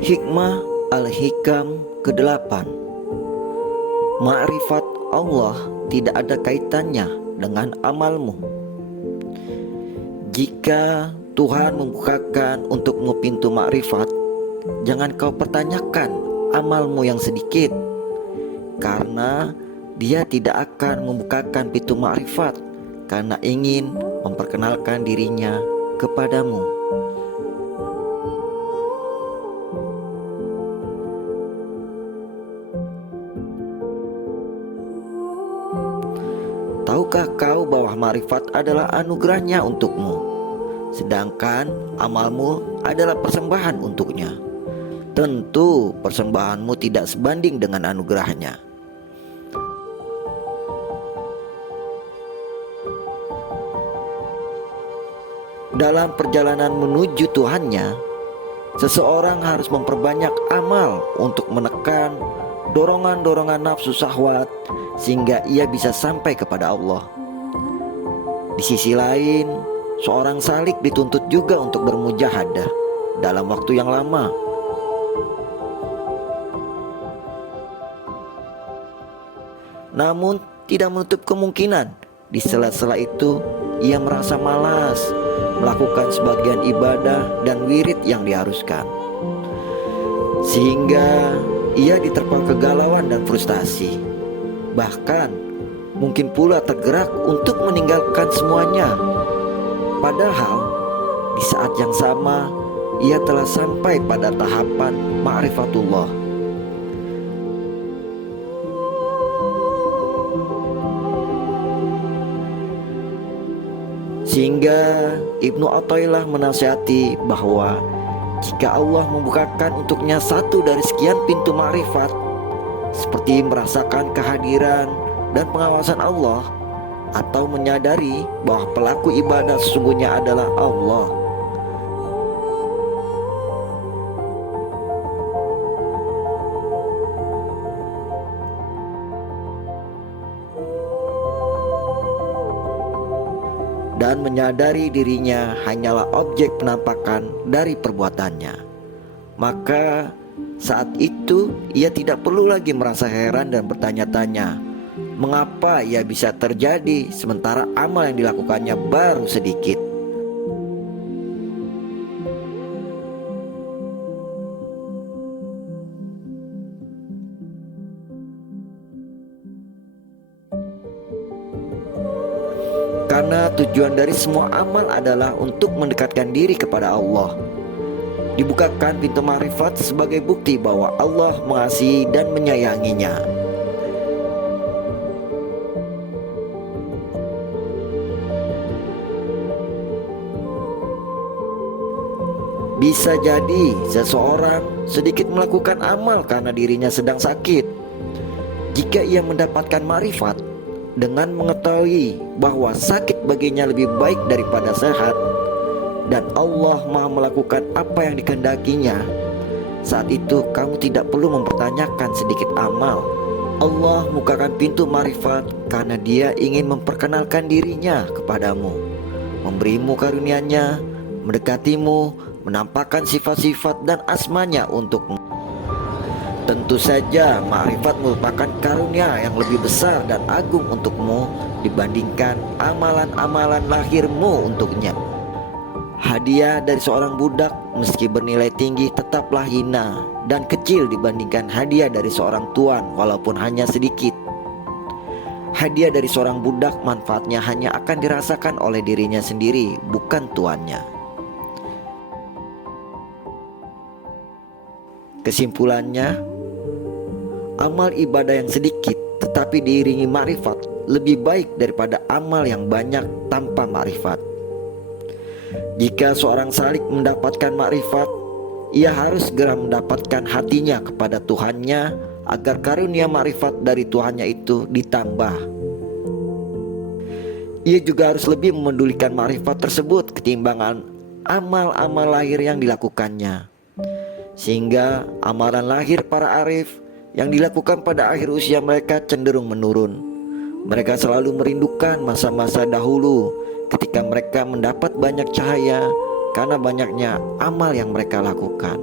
Hikmah Al-Hikam ke-8. Ma'rifat Allah tidak ada kaitannya dengan amalmu. Jika Tuhan membukakan untukmu pintu makrifat, jangan kau pertanyakan amalmu yang sedikit, karena Dia tidak akan membukakan pintu makrifat karena ingin memperkenalkan dirinya kepadamu. Tahukah kau bahwa makrifat adalah anugerahnya untukmu, sedangkan amalmu adalah persembahan untuknya? Tentu persembahanmu tidak sebanding dengan anugerahnya. Dalam perjalanan menuju Tuhannya, seseorang harus memperbanyak amal untuk menekan dorongan-dorongan nafsu syahwat sehingga ia bisa sampai kepada Allah. Di sisi lain, seorang salik dituntut juga untuk bermujahadah dalam waktu yang lama. Namun tidak menutup kemungkinan di sela-sela itu ia merasa malas melakukan sebagian ibadah dan wirid yang diharuskan, sehingga ia diterpa kegalauan dan frustasi. Bahkan mungkin pula tergerak untuk meninggalkan semuanya. Padahal di saat yang sama ia telah sampai pada tahapan ma'rifatullah. Sehingga Ibnu Athaillah menasihati bahwa jika Allah membukakan untuknya satu dari sekian pintu makrifat, seperti merasakan kehadiran dan pengawasan Allah, atau menyadari bahwa pelaku ibadah sesungguhnya adalah Allah, dan menyadari dirinya hanyalah objek penampakan dari perbuatannya, maka saat itu ia tidak perlu lagi merasa heran dan bertanya-tanya mengapa ia bisa terjadi sementara amal yang dilakukannya baru sedikit. Karena tujuan dari semua amal adalah untuk mendekatkan diri kepada Allah. Dibukakan pintu makrifat sebagai bukti bahwa Allah mengasihi dan menyayanginya. Bisa jadi seseorang sedikit melakukan amal karena dirinya sedang sakit. Jika ia mendapatkan makrifat dengan mengetahui bahwa sakit baginya lebih baik daripada sehat, dan Allah Maha melakukan apa yang dikehendakinya, saat itu kamu tidak perlu mempertanyakan sedikit amal. Allah bukakan pintu makrifat karena Dia ingin memperkenalkan dirinya kepadamu, memberimu karunia-Nya, mendekatimu, menampakkan sifat-sifat dan asma-Nya untukmu. Tentu saja makrifat merupakan karunia yang lebih besar dan agung untukmu dibandingkan amalan-amalan lahirmu untuknya. Hadiah dari seorang budak meski bernilai tinggi tetaplah hina dan kecil dibandingkan hadiah dari seorang tuan walaupun hanya sedikit. Hadiah dari seorang budak manfaatnya hanya akan dirasakan oleh dirinya sendiri, bukan tuannya. Kesimpulannya, amal ibadah yang sedikit tetapi diiringi makrifat lebih baik daripada amal yang banyak tanpa makrifat. Jika seorang salik mendapatkan makrifat, ia harus segera mendapatkan hatinya kepada Tuhannya agar karunia makrifat dari Tuhannya itu ditambah. Ia juga harus lebih memedulikan makrifat tersebut ketimbang amal-amal lahir yang dilakukannya, sehingga amalan lahir para arif yang dilakukan pada akhir usia mereka cenderung menurun. Mereka selalu merindukan masa-masa dahulu ketika mereka mendapat banyak cahaya karena banyaknya amal yang mereka lakukan.